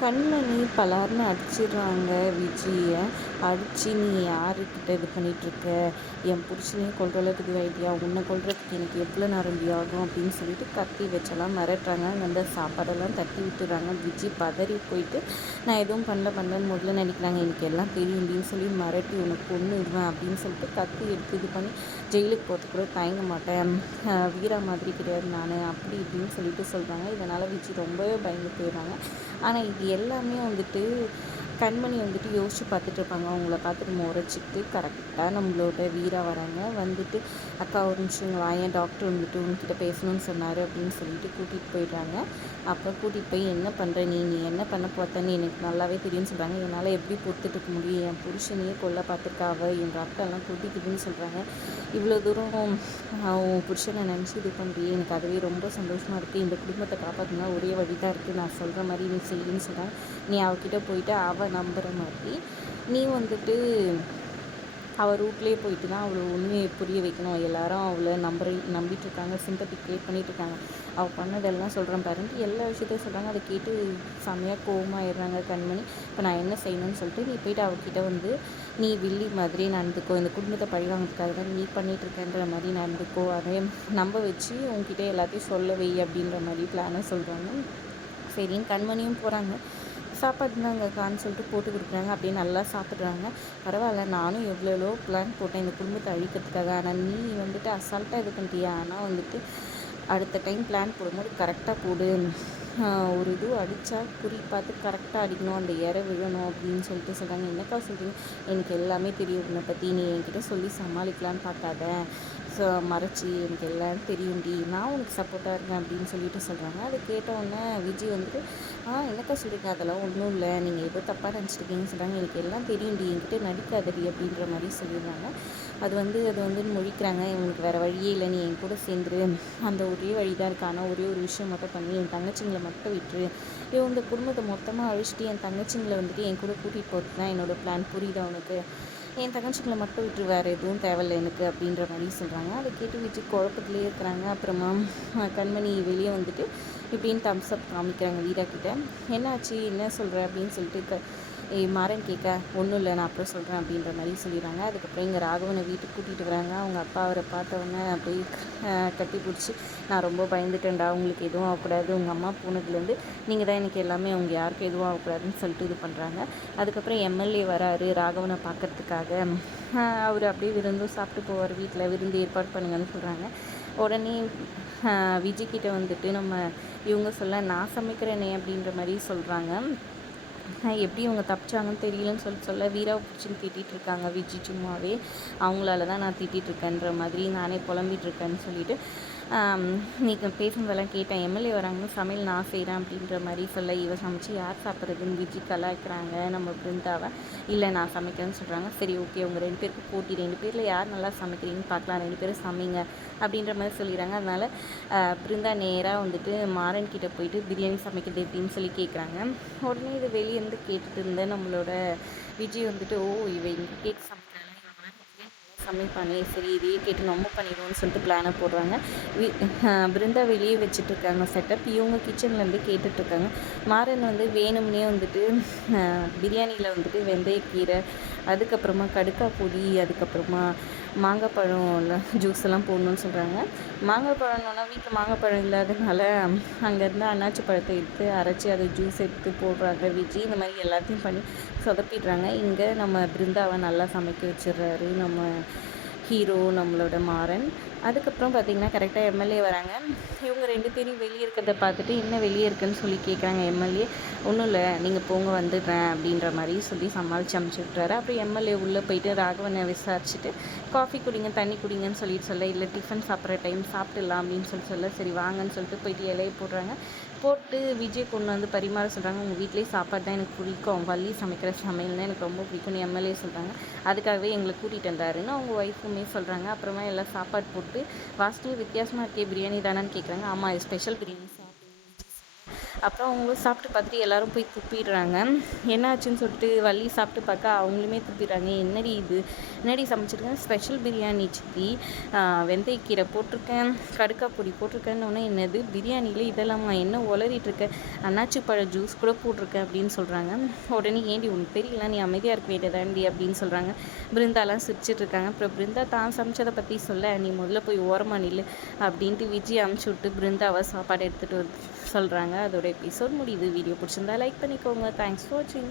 கண்மணி பலார்னு அடிச்சிடுறாங்க விஜயை. அடித்து நீ யாருக்கிட்ட இது பண்ணிகிட்ருக்க என் புருஷனையும் கொல்ற இது இதுவாயிட்டியா உன்னை கொள்றதுக்கு எனக்கு எவ்வளோ நேரம் ஆகும் அப்படின்னு சொல்லிட்டு கத்தி வச்செல்லாம் மிரட்டுறாங்க. அங்கே அந்த சாப்பாடெல்லாம் தட்டி விட்டுறாங்க. விஜய் பதறி போயிட்டு நான் எதுவும் பண்ணல பண்ணலன்னு முதல்ல நினைக்கிறாங்க. எனக்கு எல்லாம் தெரியும் அப்படின்னு சொல்லி மிரட்டி உனக்கு பொண்ணு விடுவேன் அப்படின்னு சொல்லிட்டு கத்தி எடுத்து இது பண்ணி ஜெயிலுக்கு போகிறதுக்கு கூட தயங்க மாட்டேன். வீரா மாதிரி கிடையாது நான். அப்படி இப்படின்னு சொல்லிட்டு சொல்கிறாங்க இதனால் விஜய் ரொம்பவே பயந்து போயிடுறாங்க. ஆனால் இது எல்லாமே வந்துட்டு கண்மணி வந்துட்டு யோசித்து பார்த்துட்டு இருப்பாங்க. அவங்கள பார்த்துட்டு முறைச்சிட்டு கரெக்டாக நம்மளோட வீரா வராங்க. வந்துட்டு அக்கா ஒரு நிமிஷம் வாயன் டாக்டர் வந்துட்டு உங்ககிட்ட பேசணும்னு சொன்னார் அப்படின்னு சொல்லிட்டு கூட்டிகிட்டு போயிடுறாங்க. அப்புறம் கூட்டிகிட்டு போய் என்ன பண்ணுற நீ? நீ என்ன பண்ண போத்தன்னு எனக்கு நல்லாவே தெரியும்னு சொல்கிறாங்க என்னால் எப்படி பொறுத்துட்டு இருக்க முடியும்? என் புருஷனையே கொல்ல பார்த்துருக்காவ என் ரத்தம்லாம் கொட்டிக்குதுன்னு சொல்கிறாங்க இவ்வளோ தூரம் உன் புருஷனை நினச்சி இது பண்ணுறியே எனக்கு அதுவே ரொம்ப சந்தோஷமாக இருக்குது இந்த குடும்பத்தை காப்பாற்றினா ஒரே வழி தான் இருக்குது நான் சொல்கிற மாதிரி நீ செய்யுன்னு சொல்கிறேன் நீ அவகிட்ட போயிட்டு அவள் நம்புகிற மாதிரி. நீ வந்துட்டு அவள் ரூட்லேயே போயிட்டு தான் அவளை உண்மையை புரிய வைக்கணும். எல்லாரும் அவளை நம்புற நம்பிட்டுருக்காங்க சிம்பத்தி க்ரியேட் பண்ணிகிட்ருக்காங்க அவள் பண்ணதெல்லாம் சொல்கிறேன் பாருன்ட்டு எல்லா விஷயத்தையும் சொல்கிறாங்க அதை கேட்டு செம்மையாக கோவமாயிடுறாங்க கண்மணி. இப்போ நான் என்ன செய்யணும்னு சொல்லிட்டு நீ போயிட்டு அவகிட்ட வந்து நீ வில்லி மாதிரி நடந்துக்கோ. இந்த குடும்பத்தை பழிவாங்கிறதுக்காக தான் நீ பண்ணிகிட்ருக்கன்ற மாதிரி நடந்துக்கோ. அதே நம்ப வச்சு உங்ககிட்ட எல்லாத்தையும் சொல்ல வை அப்படின்ற மாதிரி பிளானை சொல்கிறாங்க சரின்னு கண்மணியும் போகிறாங்க சாப்பாடு இருந்தாங்கக்கான்னு சொல்லிட்டு போட்டு கொடுக்குறாங்க. அப்படியே நல்லா சாப்பிட்றாங்க. பரவாயில்ல நானும் எவ்வளோ எவ்வளோ பிளான் போட்டேன். இந்த குடும்பத்தை அழிக்கிறதுக்காக ஆனால் நீ வந்துட்டு அசால்ட்டாக இது பண்ணிட்டியா? ஆனால் வந்துட்டு அடுத்த டைம் பிளான் போடும்போது கரெக்டாக போடு. ஒரு இது அடித்தா குறி பார்த்து கரெக்டாக அடிக்கணும். அந்த இறை விழணும் அப்படின்னு சொல்லிட்டு சொல்கிறாங்க என்னக்கா சொல்கிறீங்க எனக்கு எல்லாமே தெரியும். உன்னை பற்றி நீ என்கிட்ட சொல்லி சமாளிக்கலான்னு பார்க்காத. ஸோ மறைச்சி எனக்கு எல்லோரும் தெரியும்டி. நான் உனக்கு சப்போர்ட்டாக இருக்கேன் அப்படின்னு சொல்லிட்டு சொல்கிறாங்க அது கேட்டவுடனே விஜய் வந்துட்டு ஆ என்னக்கா சொல்கிறீங்க அதெல்லாம் ஒன்றும் இல்லை. நீங்கள் ஏதோ தப்பாக நினச்சிருக்கீங்கன்னு சொல்கிறாங்க எனக்கு எல்லாம் தெரியும்டி. என்கிட்ட நடிக்காதடி அப்படின்ற மாதிரி சொல்லிடுறாங்க. அது வந்து அது வந்து முழிக்கிறாங்க. இவங்களுக்கு வேறு வழியே இல்லை. நீ என் கூட சேர்ந்துரு. அந்த ஒரே வழி தான் இருக்கு. ஆனால் ஒரே ஒரு விஷயம் மட்டும் பண்ணி. என் தங்கச்சிங்களை மட்டும் விட்டுரு. இவங்க குடும்பத்தை மொத்தமாக அழிச்சிட்டு என் தங்கச்சிங்களை வந்துட்டு என் கூட கூட்டிகிட்டு போகிறது தான் என்னோடய பிளான் புரியுதா உனக்கு? என் தங்கச்சிங்களை மட்டும் விட்டு வேறு எதுவும் தேவையில்லை எனக்கு அப்படின்ற மாதிரி சொல்கிறாங்க அதை கேட்டு விட்டு குழப்பத்துலேயே இருக்கிறாங்க. அப்புறமா கண்மணி வெளியே வந்துட்டு இப்படின்னு தம்ஸ் அப் காமிக்கிறாங்க வீரா கிட்ட. என்னாச்சு? என்ன சொல்கிற அப்படின்னு சொல்லிட்டு மாறன் கேட்க ஒன்றும் இல்லை நான் அப்புறம் சொல்கிறேன் அப்படின்ற மாதிரி சொல்லிடுறாங்க. அதுக்கப்புறம் இங்கே ராகவனை வீட்டுக்கு கூட்டிகிட்டு வராங்க. அவங்க அப்பா அவரை பார்த்தவொடனே அப்படியே கட்டி பிடிச்சி நான் ரொம்ப பயந்துட்டேன்டா உங்களுக்கு எதுவும் ஆகக்கூடாது. உங்கள் அம்மா போனதுலேருந்து நீங்கள் தான் எனக்கு எல்லாமே அவங்க யாருக்கும் எதுவும் ஆகக்கூடாதுன்னு சொல்லிட்டு இது பண்ணுறாங்க அதுக்கப்புறம் எம்எல்ஏ வராரு ராகவனை பார்க்கறதுக்காக. அவர் அப்படியே விருந்தும் சாப்பிட்டு போவார் வீட்டில் விருந்து ஏற்பாடு பண்ணுங்கன்னு சொல்கிறாங்க உடனே விஜய்கிட்ட வந்துட்டு நம்ம இவங்க சொல்ல நான் சமைக்கிறேனே அப்படின்ற மாதிரி சொல்கிறாங்க எப்படி இவங்க தப்பிச்சாங்கன்னு தெரியலன்னு சொல்லி சொல்ல வீராவை பிடிச்சின்னு திட்டிகிட்டு இருக்காங்க விஜி சும்மாவே. அவங்களால தான் நான் திட்டிகிட்டு இருக்கேன்ற மாதிரி நானே புலம்பிகிட்டு இருக்கேன்னு சொல்லிட்டு நீங்கள் பேசுனதெல்லாம் கேட்டேன். எம்எல்ஏ வராங்கன்னு சமையல் நான் செய்கிறேன் அப்படின்ற மாதிரி சொல்ல இவ சமைச்சு யார் சாப்பிட்றதுன்னு விஜி கலாய்க்கிறாங்க நம்ம பிருந்தாவை? இல்லை நான் சமைக்கிறேன்னு சொல்கிறாங்க சரி ஓகே உங்கள் ரெண்டு பேருக்கு போட்டி. ரெண்டு பேரில் யார் நல்லா சமைக்கிறீங்கன்னு பார்க்கலாம். ரெண்டு பேரும் சமைங்க அப்படின்ற மாதிரி சொல்லிடுறாங்க. அதனால் பிருந்தா நேராக வந்துட்டு மாறன் கிட்டே போயிட்டு பிரியாணி சமைக்கிறது எப்படின்னு சொல்லி கேட்குறாங்க உடனே இது வெளியேருந்து கேட்டுட்டு இருந்தேன் நம்மளோட விஜய் வந்துட்டு ஓ இவ இங்கே கேட்டு சமை சமைப்பானே சரி இதையே கேட்டு நம்ம பண்ணிடுவோம்னு சொல்லிட்டு பிளானை போடுறாங்க. பிருந்தா வெளியே வச்சுட்ருக்காங்க செட்டப் இவங்க கிச்சன்லேருந்து கேட்டுட்ருக்காங்க மாறன் வந்து வேணும்னே வந்துட்டு பிரியாணியில் வந்துட்டு வெந்தயக்கீரை அதுக்கப்புறமா கடுக்கா பொடி அதுக்கப்புறமா மாங்காய் பழம் ஜூஸ் எல்லாம் போடணும்னு சொல்கிறாங்க மாங்காய் பழம்னா வீட்டில் மாங்காய் பழம் இல்லாததுனால அங்கேருந்து அன்னாச்சி பழத்தை எடுத்து அரைச்சி அதை ஜூஸ் எடுத்து போடுறாங்க. விஜி இந்த மாதிரி எல்லாத்தையும் பண்ணி சொதப்பிடுறாங்க. இங்கே நம்ம பிருந்தாவை நல்லா சமைக்க வச்சிடுறாரு. நம்ம ஹீரோ நம்மளோட மாறன் அதுக்கப்புறம் பார்த்திங்கன்னா கரெக்டாக எம்எல்ஏ வராங்க. இவங்க ரெண்டு பேரும் வெளியே இருக்கிறத பார்த்துட்டு என்ன வெளியே இருக்குன்னு சொல்லி கேட்குறாங்க எம்எல்ஏ. ஒன்றும் இல்லை நீங்கள் போங்க வந்துடுறேன் அப்படின்ற மாதிரி சொல்லி சமாளித்து அமுச்சு விட்றாரு அப்புறம் எம்எல்ஏ உள்ளே போயிட்டு ராகவனை விசாரிச்சுட்டு காஃபி குடிங்க தண்ணி குடிங்கன்னு சொல்லிட்டு சொல்ல இல்லை டிஃபன் சாப்பிட்ற டைம் சாப்பிடலாம் அப்படின்னு சொல்லி சொல்ல சரி வாங்கன்னு சொல்லிட்டு போயிட்டு இலையை போடுறாங்க. போட்டு விஜய் கொண்டு வந்து பரிமாற சொல்கிறாங்க உங்கள் வீட்லேயே சாப்பாடு தான் எனக்கு பிடிக்கும். வள்ளி சமைக்கிற சமையல் தான் எனக்கு ரொம்ப பிடிக்கும்னு எம்எல்ஏ சொல்கிறாங்க அதுக்காகவே எங்களை கூட்டிகிட்டு வந்தாருன்னு அவங்க ஒய்ஃபுமே சொல்கிறாங்க அப்புறமா எல்லாம் சாப்பாடு போட்டு வாசனையும் வித்தியாசமாக இருக்கே பிரியாணி தானேன்னு கேட்குறாங்க ஆமாம் இது ஸ்பெஷல் பிரியாணி அப்புறம் அவங்க சாப்பிட்டு பார்த்துட்டு எல்லோரும் போய் துப்பிடுறாங்க. என்னாச்சுன்னு சொல்லிட்டு வள்ளி சாப்பிட்டு பார்க்க அவங்களுமே துப்பிடுறாங்க. என்னடி இது? என்னடி சமைச்சிருக்கேன் ஸ்பெஷல் பிரியாணி சித்தி. வெந்தயக்கீரை போட்டிருக்கேன். கடுக்காய் பொடி போட்டிருக்கேன்னு என்னது? பிரியாணியில் இதெல்லாமா? என்ன உளறிட்டுருக்க அன்னாச்சி பழ ஜூஸ் கூட போட்டிருக்கேன் அப்படின்னு சொல்கிறாங்க உடனே ஏண்டி உனக்கு தெரியல? நீ அமைதியாக இருக்க வேண்டியதாண்டி அப்படின்னு சொல்கிறாங்க பிருந்தாலாம் சிரிச்சிட்டு இருக்காங்க. அப்புறம் பிருந்தா தான் சமைச்சதை பற்றி சொல்ல. நீ முதல்ல போய் ஓரமாக நில்லு அப்படின்ட்டு விஜய் அமுச்சு விட்டு பிருந்தாவை சாப்பாடு எடுத்துகிட்டு வந்து சொல்கிறாங்க அதோடைய எபிசோட் முடியுது. வீடியோ பிடிச்சிருந்தா லைக் பண்ணிக்கோங்க. தேங்க்ஸ் ஃபார் வாட்சிங்